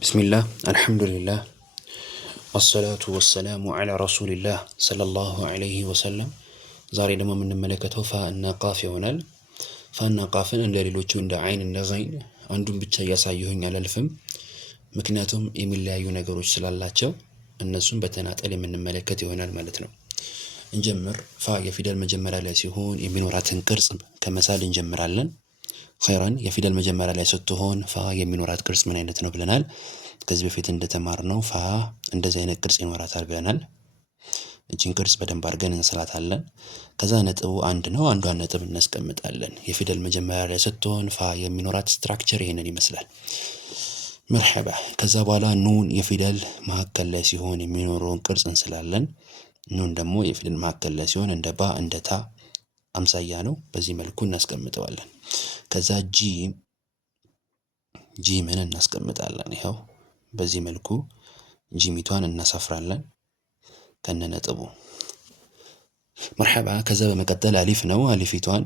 بسم الله الحمد لله والصلاة والسلام على رسول الله صلى الله عليه وسلم ዛሬ ደግሞ የምንመለከተው ፋ እና ቃፍ ይሆናል። ፋ እና ቃፍን እንደ ሌሎቹ እንደ አይን እንደ ገይን አንዱን ብቻ እያሳየሁኝ አላልፍም። ምክንያቱም የሚለያዩ ነገሮች ስላላቸው እነሱን በተናጠል የምንመለከት ይሆናል ማለት ነው። እንጀምር። ፋ የፊደል መጀመሪያ ላይ ሲሆን የሚኖራትን ቅርጽ ከመሳል እንጀምራለን። ኸይራን የፊደል መጀመሪያ ላይ ስትሆን ፋ የሚኖራት ቅርጽ ምን አይነት ነው ብለናል። ከዚህ በፊት እንደተማርነው ፋ እንደዚህ አይነት ቅርጽ ይኖራታል ብለናል። እቺን ቅርጽ በደንብ አድርገን እንስላታለን። ከዛ ነጥቡ አንድ ነው፣ አንዷን ነጥብ እናስቀምጣለን። የፊደል መጀመሪያ ላይ ስትሆን ፋ የሚኖራት ስትራክቸር ይሄንን ይመስላል። መርሐባ። ከዛ በኋላ ኑን የፊደል መካከል ላይ ሲሆን የሚኖረውን ቅርጽ እንስላለን። ኑን ደግሞ የፊደል መካከል ላይ ሲሆን እንደ ባ እንደ ታ አምሳያ ነው። በዚህ መልኩ እናስቀምጠዋለን። ከዛ ጂምን እናስቀምጣለን። ይኸው በዚህ መልኩ ጂሚቷን እናሰፍራለን ከነነጥቡ። መርሐባ። ከዛ በመቀጠል አሊፍ ነው። አሊፊቷን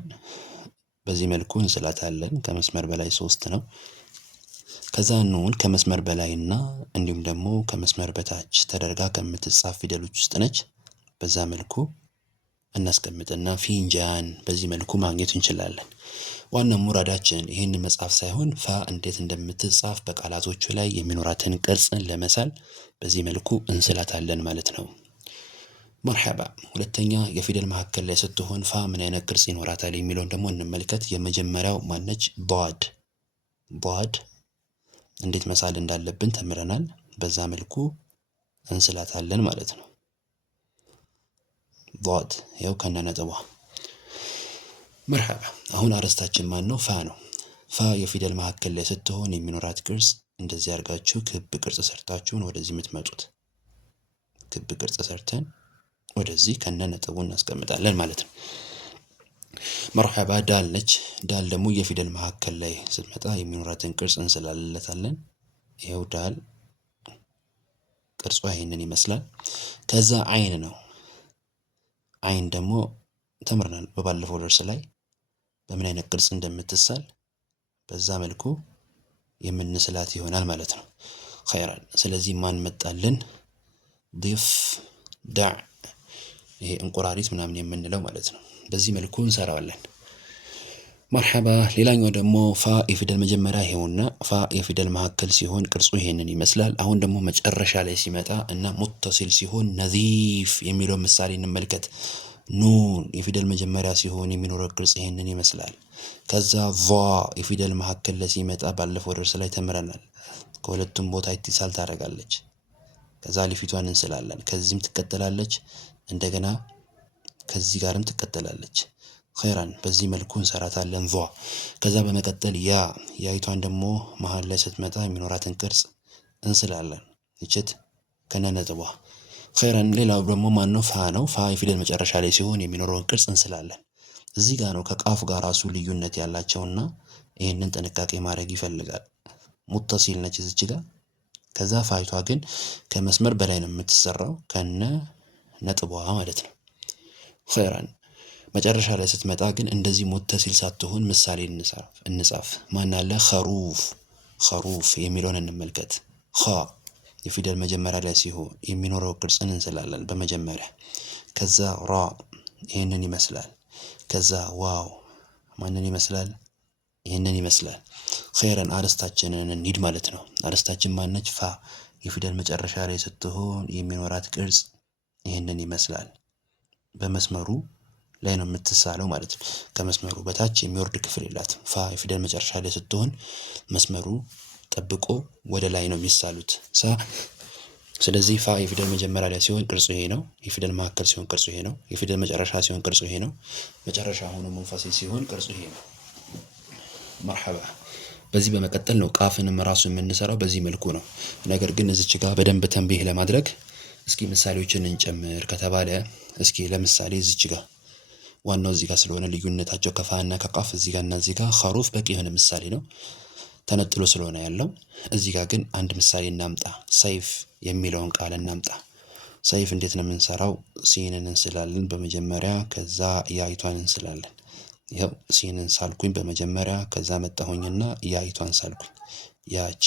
በዚህ መልኩ እንስላታለን። ከመስመር በላይ 3 ነው። ከዛ ኑን ከመስመር በላይና እንዲሁም ደግሞ ከመስመር በታች ተደርጋ ከምትጻፍ ፊደሎች ውስጥ ነች። በዛ መልኩ እናስቀምጥና ፊንጃን በዚህ መልኩ ማግኘት እንችላለን። ዋና ሙራዳችን ይህን መጻፍ ሳይሆን ፋ እንዴት እንደምትጻፍ በቃላቶቹ ላይ የሚኖራትን ቅርጽን ለመሳል በዚህ መልኩ እንስላታለን ማለት ነው። መርሐባ። ሁለተኛ የፊደል መካከል ላይ ስትሆን ፋ ምን አይነት ቅርጽ ይኖራታል የሚለውን ደግሞ እንመልከት። የመጀመሪያው ማነች? ቧድ እንዴት መሳል እንዳለብን ተምረናል። በዛ መልኩ እንስላታለን ማለት ነው። ቧድ ያው ከነነጥቧ። መርሐባ። አሁን አርዕስታችን ማን ነው? ፋ ነው። ፋ የፊደል መካከል ላይ ስትሆን የሚኖራት ቅርጽ እንደዚህ አድርጋችሁ ክብ ቅርጽ ሰርታችሁን ወደዚህ የምትመጡት። ክብ ቅርጽ ሰርተን ወደዚህ ከነነጥቡ እናስቀምጣለን ማለት ነው። መርሐባ። ዳል ነች። ዳል ደግሞ የፊደል መካከል ላይ ስትመጣ የሚኖራትን ቅርጽ እንስላለታለን። ይኸው ዳል ቅርጿ ይሄንን ይመስላል። ከዛ አይን ነው። አይን ደግሞ ተምረናል በባለፈው ደርስ ላይ በምን አይነት ቅርጽ እንደምትሳል በዛ መልኩ የምንስላት ይሆናል ማለት ነው። ኸይራን። ስለዚህ ማን መጣልን? ዲፍ ዳዕ፣ ይሄ እንቁራሪት ምናምን የምንለው ማለት ነው። በዚህ መልኩ እንሰራዋለን። መርሐባ። ሌላኛው ደግሞ ፋ የፊደል መጀመሪያ ይሄውና ፋ የፊደል መካከል ሲሆን ቅርጹ ይሄንን ይመስላል። አሁን ደግሞ መጨረሻ ላይ ሲመጣ እና ሙተሲል ሲሆን ነዚፍ የሚለው ምሳሌ እንመልከት። ኑን የፊደል መጀመሪያ ሲሆን የሚኖረው ቅርጽ ይሄንን ይመስላል። ከዛ ቫ የፊደል መካከል ላይ ሲመጣ ባለፈው ደርስ ላይ ተምረናል። ከሁለቱም ቦታ ኢትሳል ታደርጋለች። ከዛ አሊፊቷን እንስላለን። ከዚህም ትቀጥላለች፣ እንደገና ከዚህ ጋርም ትቀጥላለች። ኸይራን። በዚህ መልኩ እንሰራታለን ቫ። ከዛ በመቀጠል ያይቷን ደግሞ መሃል ላይ ስትመጣ የሚኖራትን ቅርጽ እንስላለን። እችት ከነነጥቧ። ኸይራን። ሌላው ደግሞ ማን ነው? ፋ ነው። ፋ የፊደል መጨረሻ ላይ ሲሆን የሚኖረውን ቅርጽ እንስላለን። እዚህ ጋር ነው ከቃፍ ጋር ራሱ ልዩነት ያላቸውና ይህንን ጥንቃቄ ማድረግ ይፈልጋል። ሙተሲል ነች እዚች ጋር። ከዛ ፋይቷ ግን ከመስመር በላይ ነው የምትሰራው ከነ ነጥቧ ማለት ነው። ኸይራን። መጨረሻ ላይ ስትመጣ ግን እንደዚህ ሙተሲል ሳትሆን ምሳሌ እንጻፍ። ማን አለ? ኸሩፍ የሚለውን እንመልከት። ኸ የፊደል መጀመሪያ ላይ ሲሆን የሚኖረው ቅርጽን እንስላለን በመጀመሪያ። ከዛ ራ ይህንን ይመስላል። ከዛ ዋው ማንን ይመስላል? ይህንን ይመስላል። ኸይረን። አርዕስታችንን እንሂድ ማለት ነው። አርዕስታችን ማነች? ፋ የፊደል መጨረሻ ላይ ስትሆን የሚኖራት ቅርጽ ይህንን ይመስላል። በመስመሩ ላይ ነው የምትሳለው ማለት ነው። ከመስመሩ በታች የሚወርድ ክፍል የላትም። ፋ የፊደል መጨረሻ ላይ ስትሆን መስመሩ ጠብቆ ወደ ላይ ነው የሚሳሉት። ስለዚህ ፋ የፊደል መጀመሪያ ላይ ሲሆን ቅርጹ ይሄ ነው። የፊደል መካከል ሲሆን ቅርጹ ይሄ ነው። የፊደል መጨረሻ ሲሆን ቅርጹ ይሄ ነው። መጨረሻ ሆኖ መንፈሲል ሲሆን ቅርጹ ይሄ ነው። መርሐባ። በዚህ በመቀጠል ነው ቃፍንም ራሱ የምንሰራው በዚህ መልኩ ነው። ነገር ግን እዚች ጋር በደንብ ተንቢህ ለማድረግ እስኪ ምሳሌዎችን እንጨምር ከተባለ እስኪ ለምሳሌ እዚች ጋር ዋናው እዚህ ጋር ስለሆነ ልዩነታቸው ከፋና ከቃፍ እዚህ ጋር እና እዚህ ጋር ኸሩፍ በቂ የሆነ ምሳሌ ነው ተነጥሎ ስለሆነ ያለው። እዚህ ጋር ግን አንድ ምሳሌ እናምጣ። ሰይፍ የሚለውን ቃል እናምጣ። ሰይፍ እንዴት ነው የምንሰራው? ሲንን እንስላለን በመጀመሪያ፣ ከዛ ያይቷን እንስላለን። ይኸው ሲንን ሳልኩኝ በመጀመሪያ፣ ከዛ መጣሁኝና ያይቷን ሳልኩኝ። ያቺ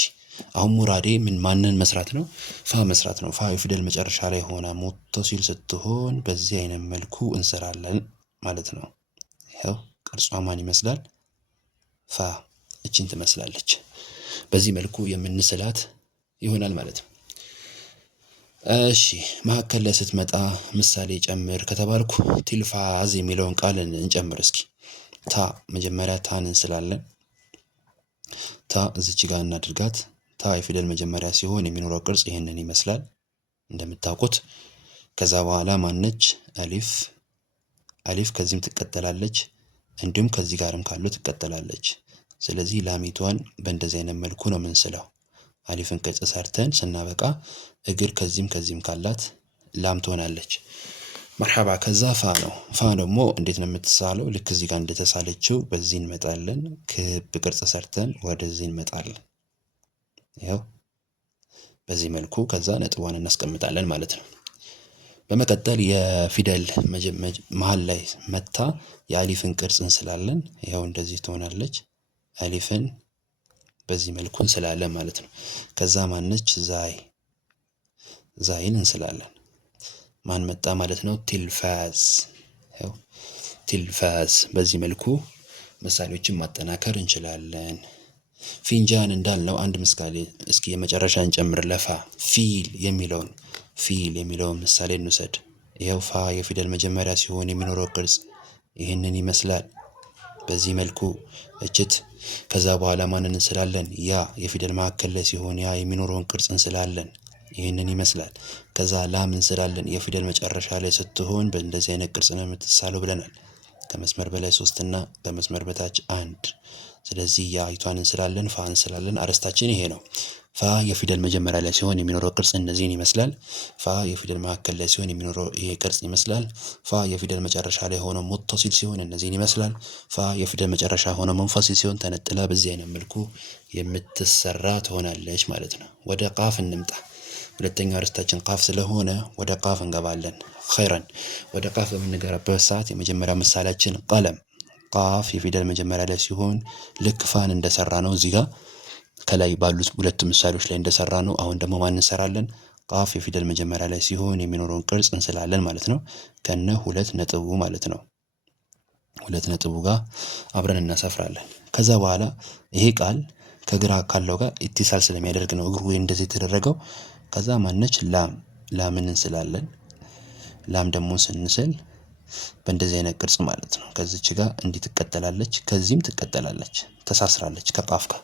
አሁን ሙራዴ ማንን መስራት ነው? ፋ መስራት ነው። ፋ የፊደል መጨረሻ ላይ ሆና ሙተሲል ስትሆን በዚህ አይነት መልኩ እንሰራለን ማለት ነው። ይኸው ቅርጿ ማን ይመስላል? ፋ እቺን ትመስላለች። በዚህ መልኩ የምንስላት ይሆናል ማለት ነው። እሺ መካከል ላይ ስትመጣ ምሳሌ ጨምር ከተባልኩ ቲልፋዝ የሚለውን ቃል እንጨምር እስኪ። ታ መጀመሪያ ታን እንስላለን። ታ እዚች ጋር እናድርጋት። ታ የፊደል መጀመሪያ ሲሆን የሚኖረው ቅርጽ ይሄንን ይመስላል እንደምታውቁት። ከዛ በኋላ ማነች? አሊፍ። አሊፍ ከዚህም ትቀጠላለች፣ እንዲሁም ከዚህ ጋርም ካሉ ትቀጠላለች። ስለዚህ ላሚቷን በእንደዚህ አይነት መልኩ ነው የምንስለው። አሊፍን ቅርጽ ሰርተን ስናበቃ እግር ከዚህም ከዚህም ካላት ላም ትሆናለች። መርሐባ። ከዛ ፋ ነው። ፋ ደግሞ እንዴት ነው የምትሳለው? ልክ እዚህ ጋር እንደተሳለችው በዚህ እንመጣለን። ክብ ቅርጽ ሰርተን ወደዚህ እንመጣለን። ይኸው በዚህ መልኩ ከዛ ነጥቧን እናስቀምጣለን ማለት ነው። በመቀጠል የፊደል መሃል ላይ መታ የአሊፍን ቅርጽ እንስላለን። ይኸው እንደዚህ ትሆናለች። አሊፍን በዚህ መልኩ እንስላለን ማለት ነው። ከዛ ማነች? ዛይ። ዛይን እንስላለን። ማን መጣ ማለት ነው? ቲልፋዝ። ይኸው ቲልፋዝ። በዚህ መልኩ ምሳሌዎችን ማጠናከር እንችላለን። ፊንጃን እንዳልነው አንድ ምሳሌ እስኪ የመጨረሻ እንጨምር። ለፋ ፊል የሚለውን ምሳሌ እንውሰድ። ይኸው ፋ የፊደል መጀመሪያ ሲሆን የሚኖረው ቅርጽ ይህንን ይመስላል። በዚህ መልኩ እችት። ከዛ በኋላ ማንን እንስላለን? ያ የፊደል መካከል ላይ ሲሆን ያ የሚኖረውን ቅርጽ እንስላለን። ይህንን ይመስላል። ከዛ ላም እንስላለን። የፊደል መጨረሻ ላይ ስትሆን በእንደዚህ አይነት ቅርጽ ነው የምትሳለው ብለናል። ከመስመር በላይ 3 እና ከመስመር በታች 1። ስለዚህ የአይቷን እንስላለን፣ ፋ እንስላለን። አረስታችን ይሄ ነው። ፋ የፊደል መጀመሪያ ላይ ሲሆን የሚኖረው ቅርጽ እነዚህን ይመስላል። ፋ የፊደል መካከል ላይ ሲሆን የሚኖረው ይሄ ቅርጽ ይመስላል። ፋ የፊደል መጨረሻ ላይ ሆኖ ሙተሲል ሲሆን እነዚህን ይመስላል። ፋ የፊደል መጨረሻ ሆኖ መንፈሲል ሲሆን ተነጥላ በዚህ አይነት መልኩ የምትሰራ ትሆናለች ማለት ነው። ወደ ቃፍ እንምጣ። ሁለተኛው አረስታችን ቃፍ ስለሆነ ወደ ቃፍ እንገባለን። ኸይረን። ወደ ቃፍ በምንገባበት ሰዓት የመጀመሪያ ምሳሌያችን ቀለም። ቃፍ የፊደል መጀመሪያ ላይ ሲሆን ልክ ፋን እንደሰራ ነው እዚህ ጋር ከላይ ባሉት ሁለት ምሳሌዎች ላይ እንደሰራ ነው። አሁን ደግሞ ማን እንሰራለን? ቃፍ የፊደል መጀመሪያ ላይ ሲሆን የሚኖረውን ቅርጽ እንስላለን ማለት ነው። ከነ 2 ነጥቡ ማለት ነው። 2 ነጥቡ ጋር አብረን እናሰፍራለን። ከዛ በኋላ ይሄ ቃል ከግራ ካለው ጋር ኢትሳል ስለሚያደርግ ነው እግሩ እንደዚህ የተደረገው። ከዛ ማነች? ላም። ላምን እንስላለን። ላም ደግሞ ስንስል በእንደዚህ አይነት ቅርጽ ማለት ነው። ከዚች ጋር እንዲህ ትቀጠላለች፣ ከዚህም ትቀጠላለች፣ ተሳስራለች ከቃፍ ጋር።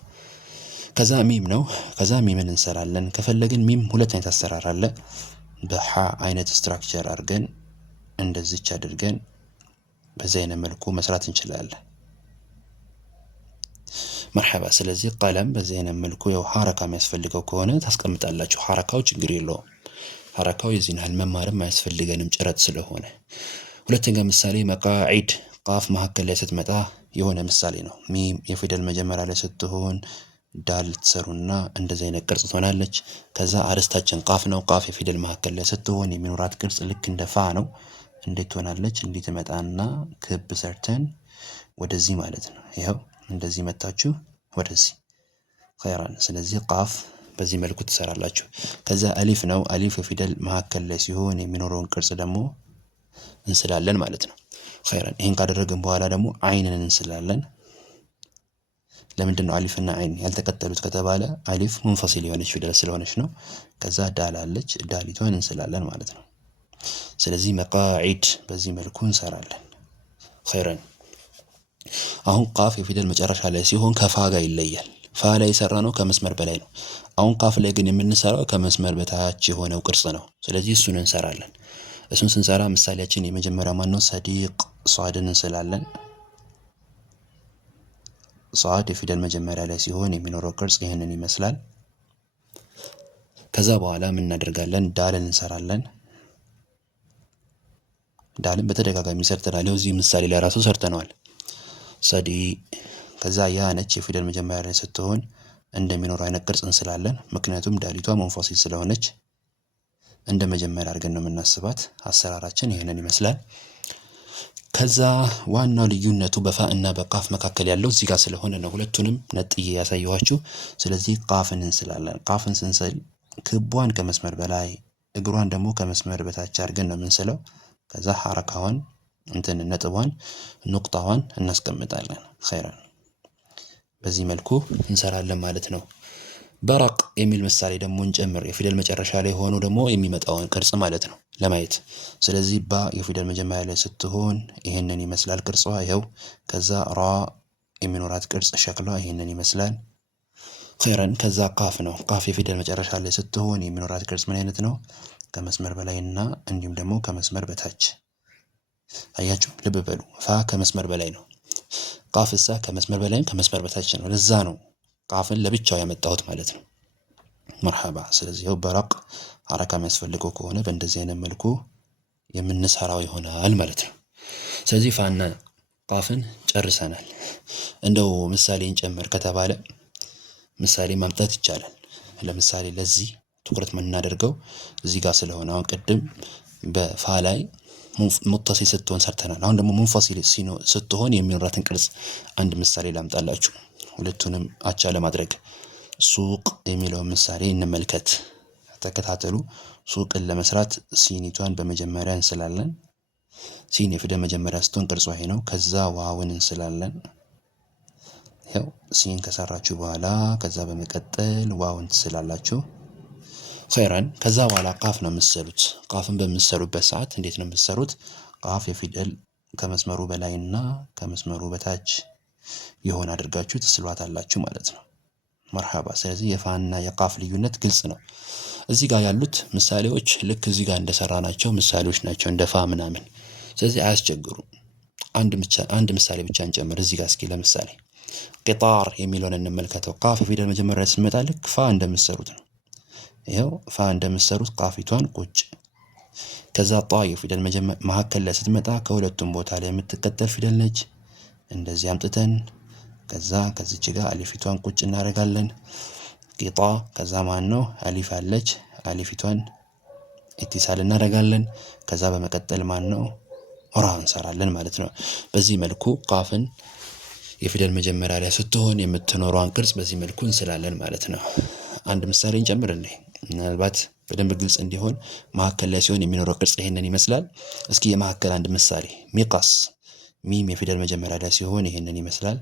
ከዛ ሚም ነው። ከዛ ሚምን እንሰራለን። ከፈለግን ሚም 2 አይነት አሰራር አለ። በሃ አይነት ስትራክቸር አድርገን እንደዚች አድርገን በዚህ አይነት መልኩ መስራት እንችላለን። መርሐባ። ስለዚህ ቀለም በዚህ አይነት መልኩ ያው ሐረካ የሚያስፈልገው ከሆነ ታስቀምጣላችሁ። ሐረካው ችግር የለውም። ሐረካው የዚህን ያህል መማርም አያስፈልገንም ጭረት ስለሆነ። ሁለተኛ ምሳሌ መቃዒድ። ቃፍ መካከል ላይ ስትመጣ የሆነ ምሳሌ ነው። ሚም የፊደል መጀመሪያ ላይ ስትሆን ዳል ትሰሩና እንደዚህ አይነት ቅርጽ ትሆናለች። ከዛ አረስታችን ቃፍ ነው። ቃፍ የፊደል መካከል ላይ ስትሆን የሚኖራት ቅርጽ ልክ እንደ ፋ ነው። እንዴት ትሆናለች? እንዲህ ትመጣና ክብ ሰርተን ወደዚህ ማለት ነው። ይኸው እንደዚህ መታችሁ ወደዚህ ኸይራን። ስለዚህ ቃፍ በዚህ መልኩ ትሰራላችሁ። ከዛ አሊፍ ነው። አሊፍ የፊደል መካከል ላይ ሲሆን የሚኖረውን ቅርጽ ደግሞ እንስላለን ማለት ነው። ኸይራን። ይሄን ካደረግን በኋላ ደግሞ አይንን እንስላለን። ለምንድን ነው አሊፍና አይን ያልተቀጠሉት ከተባለ አሊፍ ሙንፈሲል የሆነች ፊደል ስለሆነች ነው። ከዛ ዳል አለች፣ ዳሊቷን እንስላለን ማለት ነው። ስለዚህ መቃዒድ በዚህ መልኩ እንሰራለን። ኸይራን። አሁን ቃፍ የፊደል መጨረሻ ላይ ሲሆን ከፋ ጋር ይለያል። ፋ ላይ የሰራ ነው ከመስመር በላይ ነው። አሁን ቃፍ ላይ ግን የምንሰራው ከመስመር በታች የሆነው ቅርጽ ነው። ስለዚህ እሱን እንሰራለን። እሱን ስንሰራ ምሳሌያችን የመጀመሪያ ማን ነው? ሰዲቅ። ሷድን እንስላለን። ሷድ የፊደል መጀመሪያ ላይ ሲሆን የሚኖረው ቅርጽ ይህንን ይመስላል። ከዛ በኋላ ምን እናደርጋለን? ዳልን እንሰራለን። ዳልን በተደጋጋሚ ሰርተናል። እዚህ ምሳሌ ላይ ራሱ ሰርተነዋል። ሰዲ። ከዛ ያ ነች የፊደል መጀመሪያ ላይ ስትሆን እንደሚኖረው አይነት ቅርጽ እንስላለን። ምክንያቱም ዳሊቷ መንፈሲል ስለሆነች እንደ መጀመሪያ አድርገን ነው የምናስባት። አሰራራችን ይህንን ይመስላል። ከዛ ዋናው ልዩነቱ በፋ እና በቃፍ መካከል ያለው እዚህ ጋር ስለሆነ ነው ሁለቱንም ነጥዬ ያሳየኋችሁ። ስለዚህ ቃፍን እንስላለን። ቃፍን ስንስል ክቧን ከመስመር በላይ እግሯን ደግሞ ከመስመር በታች አድርገን ነው የምንስለው። ከዛ ሐረካዋን እንትን ነጥቧን ኑቅጣዋን እናስቀምጣለን። ኸይራን በዚህ መልኩ እንሰራለን ማለት ነው። በረቅ የሚል ምሳሌ ደግሞ እንጨምር። የፊደል መጨረሻ ላይ ሆኖ ደግሞ የሚመጣውን ቅርጽ ማለት ነው ለማየት። ስለዚህ ባ የፊደል መጀመሪያ ላይ ስትሆን ይሄንን ይመስላል ቅርጿ ይኸው። ከዛ ራ የሚኖራት ቅርጽ ሸክሏ ይሄንን ይመስላል። ኸይረን ከዛ ቃፍ ነው። ቃፍ የፊደል መጨረሻ ላይ ስትሆን የሚኖራት ቅርጽ ምን አይነት ነው? ከመስመር በላይና እንዲሁም ደግሞ ከመስመር በታች። አያችሁ፣ ልብ በሉ። ፋ ከመስመር በላይ ነው። ቃፍ እሳ ከመስመር በላይም ከመስመር በታች ነው። ለዛ ነው ቃፍን ለብቻው ያመጣሁት ማለት ነው። መርሐባ። ስለዚህ ይኸው በረቅ ሐረካ የሚያስፈልገው ከሆነ በእንደዚህ አይነት መልኩ የምንሰራው ይሆናል ማለት ነው። ስለዚህ ፋና ቃፍን ጨርሰናል። እንደው ምሳሌ እንጨምር ከተባለ ምሳሌ ማምጣት ይቻላል። ለምሳሌ ለዚህ ትኩረት የምናደርገው እዚህ ጋር ስለሆነ አሁን ቅድም በፋ ላይ ሙተሲል ስትሆን ሰርተናል። አሁን ደግሞ ሙንፈሲል ስትሆን የሚኖራትን ቅርጽ አንድ ምሳሌ ላምጣላችሁ፣ ሁለቱንም አቻ ለማድረግ። ሱቅ የሚለውን ምሳሌ እንመልከት፣ ተከታተሉ። ሱቅን ለመስራት ሲኒቷን በመጀመሪያ እንስላለን። ሲን የፊደል መጀመሪያ ስትሆን ቅርጿ ይሄ ነው። ከዛ ዋውን እንስላለን። ያው ሲን ከሰራችሁ በኋላ ከዛ በመቀጠል ዋውን ትስላላችሁ። ኸይራን ከዛ በኋላ ቃፍ ነው የምትሰሩት። ቃፍን በምትሰሩበት ሰዓት እንዴት ነው የምትሰሩት? ቃፍ የፊደል ከመስመሩ በላይና ከመስመሩ በታች የሆነ አድርጋችሁ ትስሏታላችሁ ማለት ነው። መርሐባ። ስለዚህ የፋና የቃፍ ልዩነት ግልጽ ነው። እዚህ ጋር ያሉት ምሳሌዎች ልክ እዚህ ጋር እንደሰራናቸው ምሳሌዎች ናቸው፣ እንደ ፋ ምናምን። ስለዚህ አያስቸግሩም። አንድ ምሳሌ ብቻ እንጨምር እዚህ ጋር። እስኪ ለምሳሌ ቂጣር የሚለውን እንመልከተው። ቃፍ የፊደል መጀመሪያ ስንመጣ ልክ ፋ እንደምትሰሩት ነው። ይኸው ፋ እንደምትሰሩት ቃፊቷን ቁጭ። ከዛ ጣ የፊደል መካከል ላይ ስትመጣ ከሁለቱም ቦታ ላይ የምትቀጠል ፊደል ነች። እንደዚህ አምጥተን ከዛ ከዚች ጋር አሊፊቷን ቁጭ እናደርጋለን። ቂጣ ከዛ ማን ነው አሊፍ አለች፣ አሊፊቷን ኢቲሳል እናደርጋለን። ከዛ በመቀጠል ማን ነው ራ እንሰራለን ማለት ነው። በዚህ መልኩ ቃፍን የፊደል መጀመሪያ ላይ ስትሆን የምትኖረዋን ቅርጽ በዚህ መልኩ እንስላለን ማለት ነው። አንድ ምሳሌ እንጨምር እንዴ፣ ምናልባት በደንብ ግልጽ እንዲሆን። መካከል ላይ ሲሆን የሚኖረው ቅርጽ ይሄንን ይመስላል። እስኪ የመካከል አንድ ምሳሌ ሚቃስ። ሚም የፊደል መጀመሪያ ላይ ሲሆን ይሄንን ይመስላል።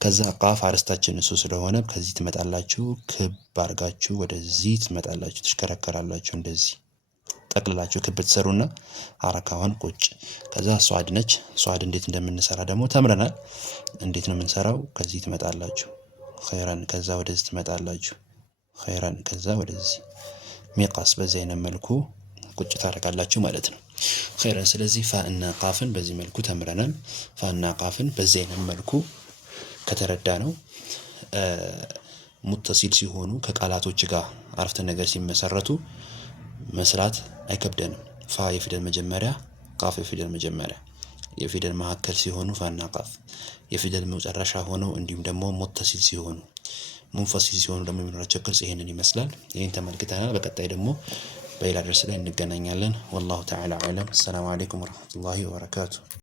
ከዛ ቃፍ አርስታችን እሱ ስለሆነ ከዚህ ትመጣላችሁ፣ ክብ አድርጋችሁ ወደዚህ ትመጣላችሁ፣ ትሽከረከራላችሁ። እንደዚህ ጠቅልላችሁ ክብ ትሰሩና ሐረካዋን ቁጭ። ከዛ ሷድ ነች። ሷድ እንዴት እንደምንሰራ ደግሞ ተምረናል። እንዴት ነው የምንሰራው? ከዚህ ትመጣላችሁ፣ ኸይራን ከዛ ወደዚህ ትመጣላችሁ፣ ኸይራን ከዛ ወደዚህ። ሚቃስ በዚህ አይነት መልኩ ቁጭ ታደርጋላችሁ ማለት ነው። ኸይራን። ስለዚህ ፋ እና ቃፍን በዚህ መልኩ ተምረናል። ፋ እና ቃፍን በዚህ አይነት መልኩ ከተረዳ ነው ሙተሲል ሲሆኑ ከቃላቶች ጋር አረፍተ ነገር ሲመሰረቱ መስራት አይከብደንም። ፋ የፊደል መጀመሪያ፣ ቃፍ የፊደል መጀመሪያ፣ የፊደል መካከል ሲሆኑ ፋና ቃፍ፣ የፊደል መጨረሻ ሆነው እንዲሁም ደግሞ ሙተሲል ሲሆኑ፣ ሙንፈሲል ሲሆኑ ደግሞ የሚኖራቸው ቅርጽ ይሄንን ይመስላል። ይህን ተመልክተናል። በቀጣይ ደግሞ በሌላ ደርስ ላይ እንገናኛለን። ወላሁ ተዓላ አዕለም። አሰላሙ አለይኩም ወረሕመቱላሂ ወበረካቱ።